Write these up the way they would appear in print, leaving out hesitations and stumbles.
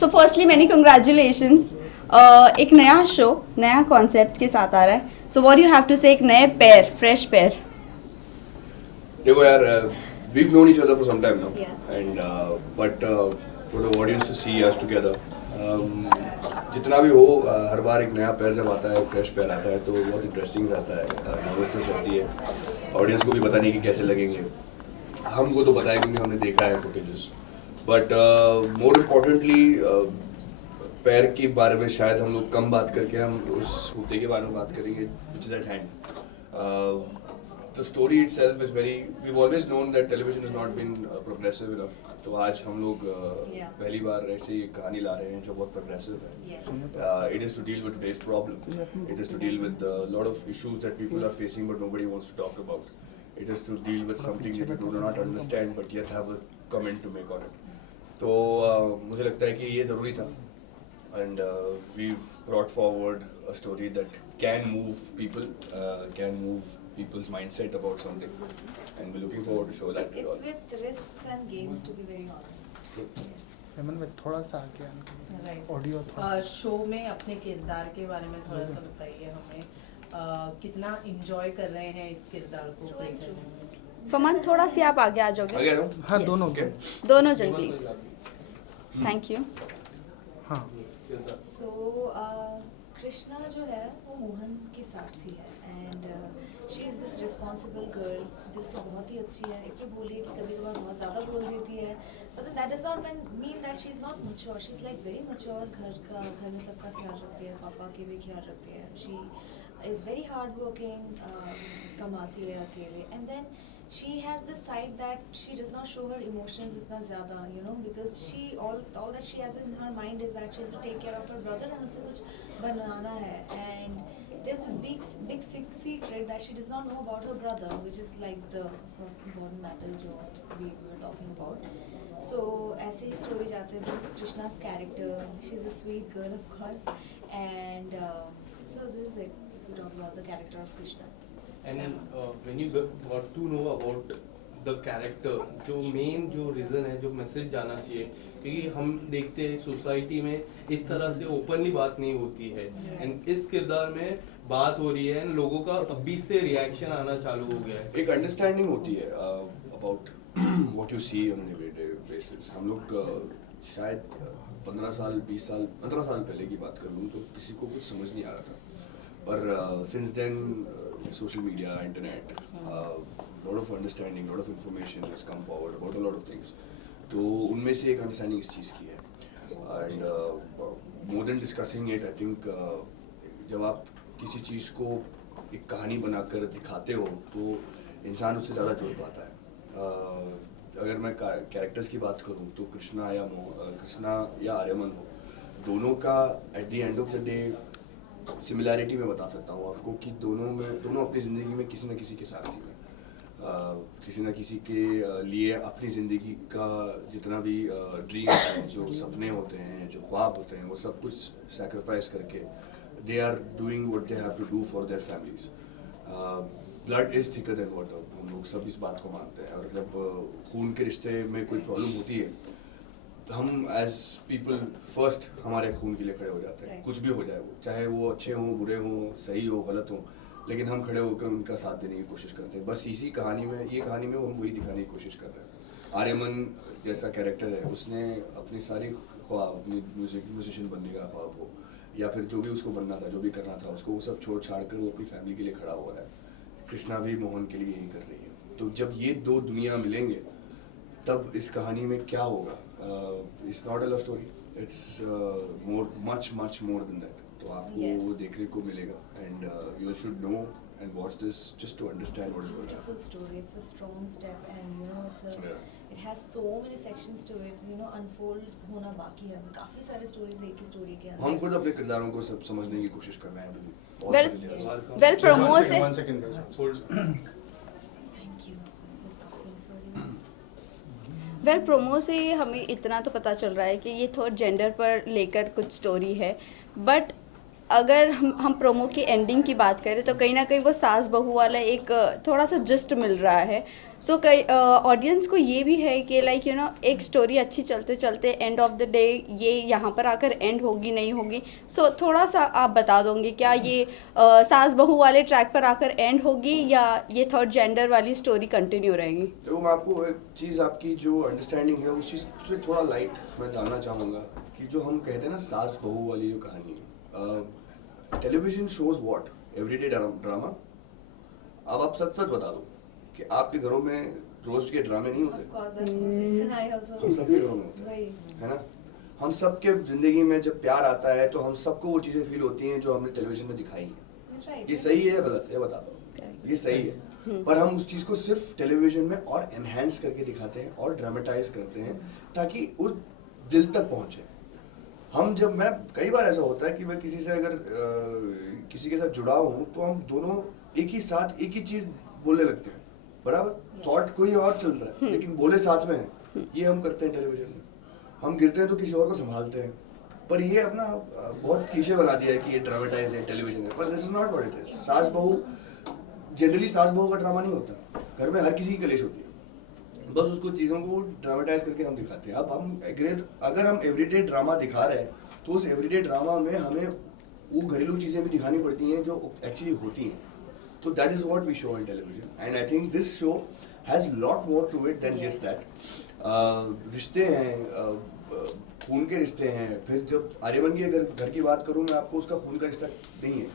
So firstly many congratulations. एक नया show नया कॉन्सेप्ट के साथ आ रहा है, so what you have to say, एक नए पैर, फ्रेश पैर। देखो यार, we've known each other for some time now, Yeah. and but for the audience to see us together, जितना भी हो, हर बार एक नया पैर जब आता है, फ्रेश पैर आता है, तो बहुत इंटरेस्टिंग रहता है, नर्वसनेस रहती है, ऑडियंस को भी पता नहीं कि कैसे लगेंगे। हमको तो पता है क्योंकि हमने देखा है फुटेजेस, बट मोर इम्पोर्टेंटली पैर के बारे में शायद हम लोग कम बात करके हम उस मुद्दे के बारे में बात करेंगे which is eight hand. The story itself is very, we've always known that television has not been progressive enough, तो आज हम लोग Yeah. पहली बार ऐसी एक कहानी ला रहे हैं जो बहुत progressive है। Yes. It is to deal with today's problem. It is to deal with a lot of issues that people are facing but nobody wants to talk about. It is to deal with something that you do not understand but yet have a comment to make on it. तो मुझे लगता है कि ये ज़रूरी था, and we've brought forward a story that can move people, can move people's mindset about something, and we're looking forward to show that. It's with risks and gains, to be very honest. Yes. Hemant में थोड़ा सा आगे आने right audio थोड़ा show में अपने किरदार के बारे में थोड़ा सा बताइए हमें, कितना इंजॉय कर रहे हैं इस किरदार को True play and करने में। फमान थोड़ा सी आप आगे आ जाओगे, आगे आ रहा हूँ? हाँ Yes. दोनों Okay. दोनों जन प्लीज। Thank you. हाँ So, कृष्णा जो है वो मोहन की सारथी है, and she is this responsible girl, दिल से बहुत ही अच्छी है। एक तो बोलिए कि कभी कभार बहुत ज़्यादा बोल देती है, but that does not mean that she is not mature. She is like very mature, घर में सबका ख्याल रखती है, पापा के भी ख्याल रखती है। She is very hard working, कमाती है अकेले, and then she has this side that she does not show her emotions itna zyada, you know, because she all that she has in her mind is that she has to take care of her brother and usse kuch banana hai, and there's this big secret that she does not know about her brother, which is like the most important matter jo we were talking about. So aise hi story jaate hain. This is Krishna's character. She's a sweet girl, of course, and so this is it, if we talk about the character of Krishna. And then when you got to know about the character, जो main जो reason है, जो message जाना चाहिए, क्योंकि हम देखते हैं सोसाइटी में इस तरह से ओपनली बात नहीं होती है, एंड इस किरदार में बात हो रही है एंड लोगों का अभी से रिएक्शन आना चालू हो गया है। एक अंडरस्टैंडिंग होती है about what you see on everyday basis. हम लोग शायद 15 साल 20 साल 15 साल पहले की बात कर लूँ तो किसी को कुछ समझ नहीं आ रहा था, पर since then social media, internet, lot of understanding, lot of information has come forward about a lot of things. तो उनमें से एक अंडरस्टैंडिंग इस चीज़ की है, and more than discussing it, I think जब आप किसी चीज़ को एक कहानी बनाकर दिखाते हो तो इंसान उससे ज़्यादा जुड़ पाता है। अगर मैं कैरेक्टर्स की बात करूँ तो कृष्णा या आर्यमन हो, दोनों का at the end of the day similarity मैं बता सकता हूँ आपको कि दोनों अपनी ज़िंदगी में किसी न किसी के साथ ही हैं, किसी न किसी के लिए अपनी ज़िंदगी का जितना भी ड्रीम है, जो सपने होते हैं, जो ख्वाब होते हैं, वो सब कुछ सैक्रिफाइस करके they are doing what they have to do for their families. Blood is thicker than water, हम लोग सब इस बात को मानते हैं, और जब खून के रिश्ते में कोई प्रॉब्लम होती है हम एज पीपल फर्स्ट हमारे खून के लिए खड़े हो जाते हैं। Right. कुछ भी हो जाए, वो चाहे वो अच्छे हों, बुरे हों, सही हो, गलत हो, लेकिन हम खड़े होकर उनका साथ देने की कोशिश करते हैं। बस इसी कहानी में, ये कहानी में हम वही दिखाने की कोशिश कर रहे हैं। आर्यमन जैसा कैरेक्टर है, उसने अपनी सारी ख्वाब, अपनी म्यूजिशियन बनने का ख्वाब हो या फिर जो भी उसको बनना था, जो भी करना था, उसको वो सब छोड़ छाड़ कर वो अपनी फैमिली के लिए खड़ा हुआ है। कृष्णा भी मोहन के लिए यही कर रही है। तो जब ये दो दुनिया मिलेंगे तब इस कहानी में क्या होगा? It's not a love story, it's much more than that. तो आपको Yes. वो देखने को मिलेगा, and you should know and watch this just to It's understand a what is going beautiful on. story. It's a strong step, and you know, Yeah. it has so many sections to it. You know, unfold होना बाकी है. काफी सारे stories एक ही story के हम अंदर. खुद अपने किरदारों को सब समझने की कोशिश कर रहे हैं अभी भी, बहुत Well- सारे layers। Yes. वेल प्रोमो से one second guys. Thank you. It's like coughing, sorry. Well promo से हमें इतना तो पता चल रहा है कि ये थर्ड जेंडर पर लेकर कुछ स्टोरी है, बट अगर हम प्रोमो की एंडिंग की बात करें तो कहीं ना कहीं वो सास बहू वाला एक थोड़ा सा जस्ट मिल रहा है. सो कई ऑडियंस को ये भी है कि लाइक यू नो एक स्टोरी अच्छी चलते चलते एंड ऑफ द डे ये यहाँ पर आकर एंड होगी नहीं होगी. सो थोड़ा सा आप बता दोगे क्या ये सास बहू वाले ट्रैक पर आकर एंड होगी या ये थर्ड जेंडर वाली स्टोरी कंटिन्यू रहेगी? तो मैं आपको एक चीज़, आपकी जो अंडरस्टैंडिंग है उस चीज़ से थोड़ा लाइट मैं डालना चाहूँगा कि जो हम कहते हैं ना सास बहू वाली जो कहानी है, television shows what everyday drama. अब आप सच सच बता दो कि आपके घरों में रोज के ड्रामे नहीं Of होते? course, that's something I also. हम सबके घरों में होते हैं, वही. है ना. हम सबके जिंदगी में जब प्यार आता है तो हम सबको वो चीज़ें फील होती हैं जो हमने टेलीविजन में दिखाई हैं. You're right. ये सही है या गलत है, ये बता दो. ये सही है, पर हम उस चीज़ को सिर्फ टेलीविजन में और एनहेंस करके दिखाते हैं और ड्रामेटाइज करते हैं ताकि उस दिल तक पहुंचे. हम जब मैं कई बार ऐसा होता है कि मैं किसी से अगर किसी के साथ जुड़ा हूँ तो हम दोनों एक ही साथ एक ही चीज़ बोलने लगते हैं, बराबर. थॉट कोई और चल रहा है लेकिन बोले साथ में है. ये हम करते हैं टेलीविजन में. हम गिरते हैं तो किसी और को संभालते हैं, पर ये अपना बहुत क्लीशे बना दिया है कि ये ड्रामेटाइज है, टेलीविजन है, पर this is not what it is. सास बहू जनरली सास बहू का ड्रामा नहीं होता. घर में हर किसी की कलेश होती है, बस उसको चीज़ों को ड्रामेटाइज करके हम दिखाते हैं. अब हम अगर हम एवरीडे ड्रामा दिखा रहे हैं तो उस एवरीडे ड्रामा में हमें वो घरेलू चीज़ें भी दिखानी पड़ती हैं जो एक्चुअली होती हैं. तो that is what we show in television and I think this show has lot more to it than just that. रिश्ते हैं, खून के रिश्ते हैं. फिर जब आर्यमन की अगर घर की बात करूँ मैं आपको, उसका खून का रिश्ता नहीं है,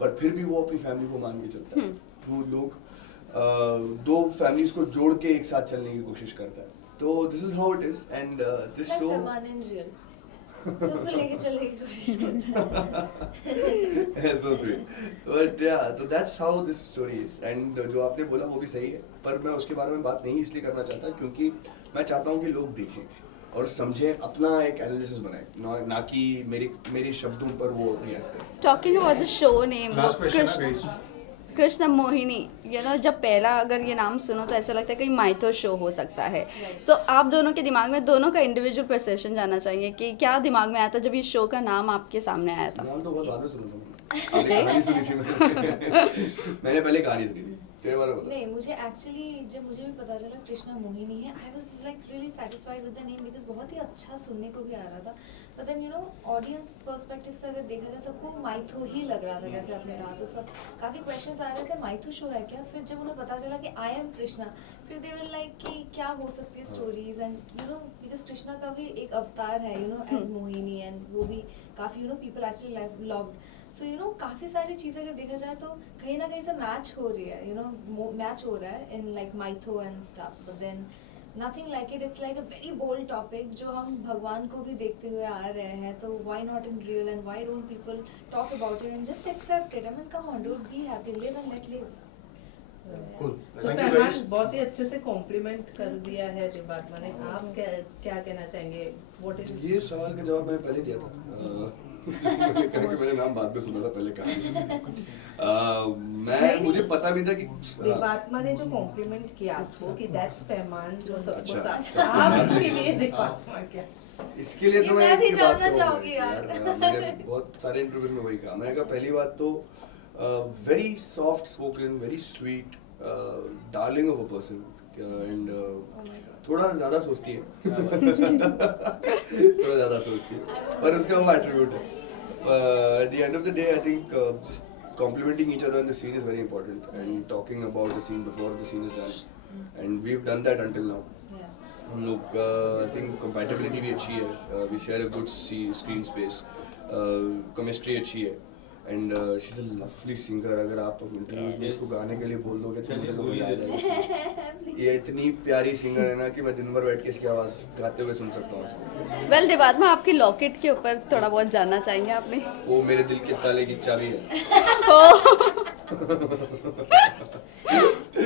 पर फिर भी वो अपनी फैमिली को मान के चलता है. वो लोग दो फैमिलीज को जोड़ के एक साथ चलने की कोशिश करता है. तो this is how it is and this Like show Arman in real. सबको लेके चलने की कोशिश करता है. so sweet. But yeah, so that's how this story is. And जो आपने बोला वो भी सही है, पर मैं उसके बारे में बात नहीं इसलिए करना चाहता क्योंकि मैं चाहता हूँ कि लोग देखें और समझें, अपना एक एनालिसिस बनाएं, ना कि मेरे शब्दों पर वो रिएक्ट करें. Talking about the show name Last question, guys. Krishna Mohini, you know जब पहला अगर ये नाम सुनो तो ऐसा लगता है कहीं माइथो शो हो सकता है. सो आप दोनों के दिमाग में, दोनों का इंडिविजुअल परसेप्शन जानना चाहिए कि क्या दिमाग में आया था जब ये शो का नाम आपके सामने आया था? नाम तो बहुत बाद में सुना था मैंने. कहानी सुनी थी मैंने पहले कहानी सुनी थी. तेरे बारे में बता. नहीं, मुझे एक्चुअली जब मुझे भी पता चला कृष्णा मोहिनी है, I was like really satisfied with the name because बहुत ही अच्छा सुनने को भी आ रहा था. But then you know audience perspective से अगर देखा जाए सबको माइथो ही लग रहा था जैसे आपने कहा, तो सब काफ़ी क्वेश्चंस आ रहे थे माइथो शो है क्या. फिर जब उन्हें पता चला कि आई एम कृष्णा, फिर दे वर लाइक कि क्या हो सकती है stories and you know because Krishna का भी एक अवतार है you know as Mohini and वो भी काफ़ी you know people actually loved. So you know काफ़ी सारी चीज़ें अगर देखा जाए तो कहीं ना कहीं से मैच हो रही है, यू नो मैच हो रहा है in like mytho and stuff. But then nothing like it. It's like a very bold topic जो हम भगवान को भी देखते हुए आ रहे हैं, तो why not in real and why don't people talk about it and just accept it. I mean come on, don't be happy, live and let live. Cool. So Thank you Farman guys. बहुत ही अच्छे से complement कर दिया है देवात्मा ने. आप क्या कहना चाहेंगे? व्हाट इज ये सवाल का जवाब मैंने पहले दिया था. मैंने कहा कि मैंने नाम बाद में सुना था, पहले कहा. मुझे पता भी था कि देवात्मा ने जो कॉम्प्लीमेंट किया आपको कि दैट्स पैमान जो सबको अच्छा. साथ आपके लिए देवात्मा क्या? इसके लिए ये तो मैं एक भी ही बात जानना कहूँगा चाहूंगी यार. मैंने बहुत सारे इंटरव्यूज में वही कहा. मैंने कहा पहली बात तो very soft spoken, very sweet, darling of a person and थोड़ा ज़्यादा सोचती है. थोड़ा ज़्यादा सोचती है, पर उसका वो एट्रीब्यूट है. At the end of the day, I think just complimenting each other in the scene is very important, and talking about the scene before the scene is done, and we've done that until now. हम लोग I think compatibility भी अच्छी है. We share a good screen space, chemistry अच्छी है and she is a lovely singer. अगर आप interviews में इसको गाने के लिए बोल दोगे तो मुझे तो मजा आ जाएगा. ये इतनी प्यारी सिंगर है ना कि मैं दिन भर बैठ के इसकी आवाज़ गाते हुए सुन सकता हूँ इसको. वेल देवात्मा, आपकी लॉकेट के ऊपर थोड़ा बहुत जानना चाहेंगे आपने. वो मेरे दिल के ताले की चाबी है.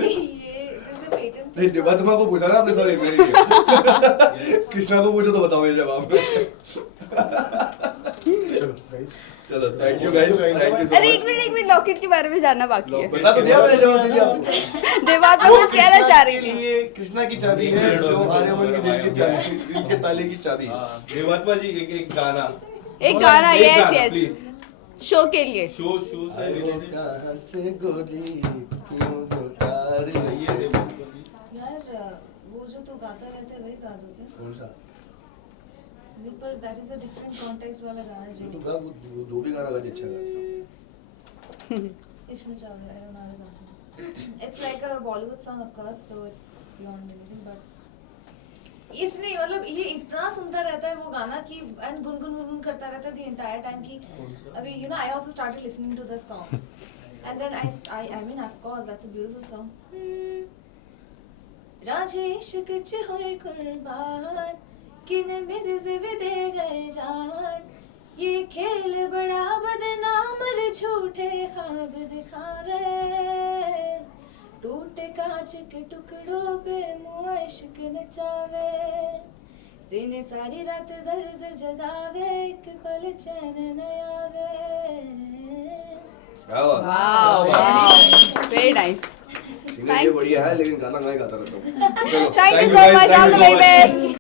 ये जैसे पेटेंट नहीं, देवात्मा को पूछा ना आपने, सॉरी मेरी नहीं. कृष्णा को पूछो तो बताओ ये जवाब. चलो guys. चलो, thank you guys, thank you so अरे मच. एक मिनट लॉकेट के बारे में जानना बाकी है. बता तो दिया मैंने, जवाब दे दिया आपको. देवात्मा वो कुछ कहना चाह रही कृष्णा के थी. लिए कृष्णा की चाबी है जो आर्यमन के दिल की चाबी, दिल के ताले की चाबी है. देवात्मा जी एक गाना. एक गाना, एक यस गाना, यस. please. शो के लिए शो से रिलेटेड कहाँ से गोली क्यों पुकार रही है? यार वो जो तू गाता रहता है वही गा दो क्या? कौन सा? नहीं पर that is a different context वाला गाना ये जो तो गा, वो जो भी गाना गा अच्छा गाता इश्क में चावे I don't know how to it's like a Bollywood song of course तो इट्स बियॉन्ड एनीथिंग बट इसलिए मतलब ये इतना सुंदर रहता है वो गाना कि एंड गुनगुन करता रहता है द एंटायर टाइम की अभी you know I also started listening to this song and then I mean of course that's a beautiful song राजे इश्क च होए कुर्बान किने मेरे जिवे दे गए जान ये खेल बड़ा बदनाम रे झूठे ख्वाब दिखावे टूटे कांच के टुकड़ों पे मुआ इश्क नचावे सीने सारी रात दर्द जगावे एक पल चैन न आवे क्या बात वाओ वेरी नाइस सिंगर ये बढ़िया है लेकिन गाना मैं गाता रहता हूँ चलो thank you you so guys, much thank all you the so very much. Best